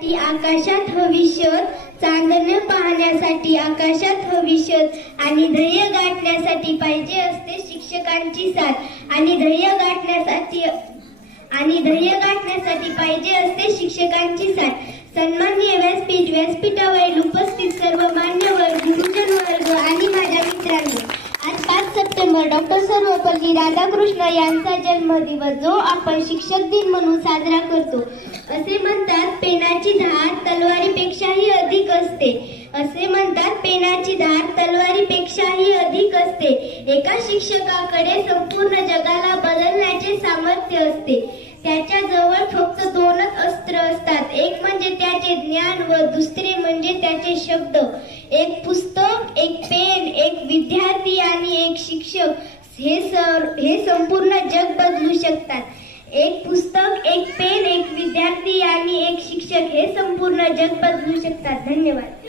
पाहण्यासाठी आकाशात हवी शोध, चांदणे पाहण्यासाठी आकाशात हवी शोध, आणि ध्येय गाठण्यासाठी पाहिजे असते शिक्षकांची साथ, आणि ध्येय गाठण्यासाठी पाहिजे असते शिक्षकांची साथ. सन्माननीय व्यासपीठावरील उपस्थित सर्व मान्यवर, गुरुजन वर्ग आणि माझ्या मित्रांनो, आज 5 सप्टेंबर डॉक्टर सर्वपल्ली राधाकृष्ण यांचा जन्मदिवस, जो आपण शिक्षक दिन म्हणून साजरा करतो. असे म्हणतात, पेनाची धार तलवारीपेक्षाही अधिक असते. असे म्हणतात, पेनाची धार तलवारीपेक्षाही अधिक असते. एका शिक्षकाकडे संपूर्ण जगाला बदलण्याचे सामर्थ्य असते. त्याच्याजवळ फक्त 2च अस्त्र असतात. एक म्हणजे त्याचे ज्ञान व दुसरे म्हणजे त्याचे शब्द. एक पुस्तक, एक पेन, एक विद्यार्थी आणि एक शिक्षक हे संपूर्ण जग बदलू शकतात. एक पुस्तक, एक पेन, एक विद्यार्थी आणि एक शिक्षक हे संपूर्ण जग बदलू शकतात. धन्यवाद.